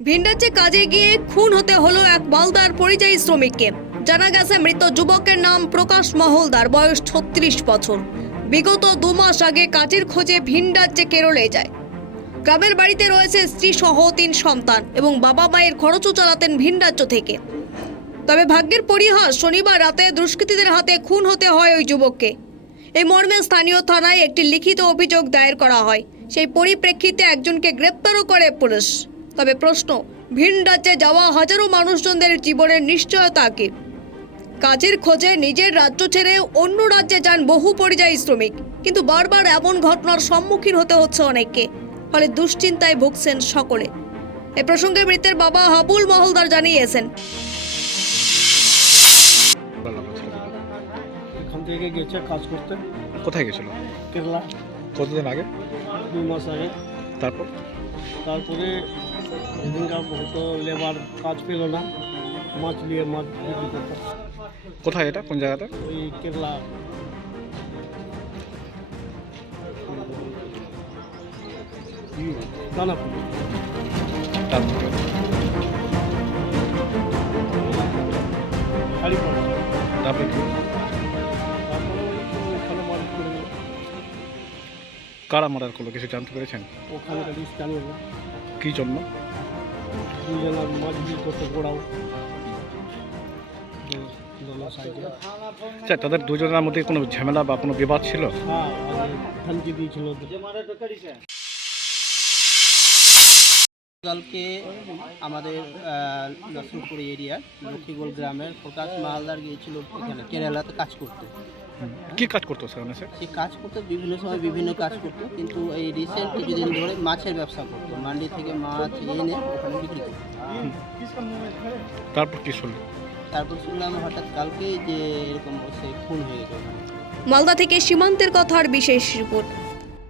ভিনরাজ্যে কাজে গিয়ে খুন হতে হলো এক মালদার পরিযায়ী শ্রমিককে। জানা গেছে মৃত যুবকের নাম প্রকাশ মহলদার, বয়স 36 বছর। বিগত 2 মাস আগে কাজের খোঁজে ভিনরাজ্যে কেরলে যায়। গ্রামের বাড়িতে রয়েছে স্ত্রী সহ 3 সন্তান এবং বাবা মায়ের খরচও চালাতেন ভিনরাজ্য থেকে। তবে ভাগ্যের পরিহাস, শনিবার রাতে দুষ্কৃতীদের হাতে খুন হতে হয় ওই যুবককে। এই মর্মে স্থানীয় থানায় একটি লিখিত অভিযোগ দায়ের করা হয়। সেই পরিপ্রেক্ষিতে একজনকে গ্রেপ্তারও করে পুলিশ। তবে প্রশ্ন, ভিন রাজ্যে যাওয়া হাজারো মানুষজনদের জীবনের নিশ্চয়তা কি? কাজের খোঁজে নিজের রাজ্য ছেড়ে অন্য রাজ্যে যান বহু পরিযায়ী শ্রমিক, কিন্তু বারবার এমন ঘটনার সম্মুখীন হতে হচ্ছে অনেককে। ফলে দুশ্চিন্তায় ভুগছেন সকলে। এ প্রসঙ্গে মৃতের বাবা হাবুল মহলদার জানিয়েছেন, এখান থেকে গেছে কাজ করতে। কোথায় গেছিল? কেরালা। কতদিন আগে? 2 মাস আগে। তারপরে এদিনকার বহুত লেবার কাজ পেল না, মাছ বিক্রি করতো। কোথায় এটা? কোন জায়গাতে? ওই কেরালা। দানাপুর। তারপরে হাড়িপাড়া। তারপরে কি? তারপরে ওখানে মাছ করে দিল। কারা মার্ডার করলো কিছু জানতে পেরেছেন? ওখানকার জানি না কি জন্য? 2 জনের মাছ বিক্রি করতে গোড়াও। আচ্ছা, তাদের দুজনের মধ্যে কোনো ঝামেলা বা কোনো বিবাদ ছিল? হ্যাঁ, ধমকি দিয়েছিল। কালকে আমাদের নরসিংপুর এরিয়ার লক্ষ্মীগোল গ্রামের প্রকাশ মালদার গিয়েছিল এখানে কেরালাতে কাজ করতে। কি কাজ করতো সেখানে সে? সে কাজ করতে বিভিন্ন সময় বিভিন্ন কাজ করতো, কিন্তু এই রিসেন্ট কিছুদিন ধরে মাছের ব্যবসা করতো। মান্ডি থেকে মাছ এনে ওখানে বিক্রি করতো। তারপর কি শুনল? তারপর শুনলাম হঠাৎ কালকে যে এরকম সে খুন হয়ে গেছে। মালদা থেকে সীমান্তের কথার বিশেষ রিপোর্ট।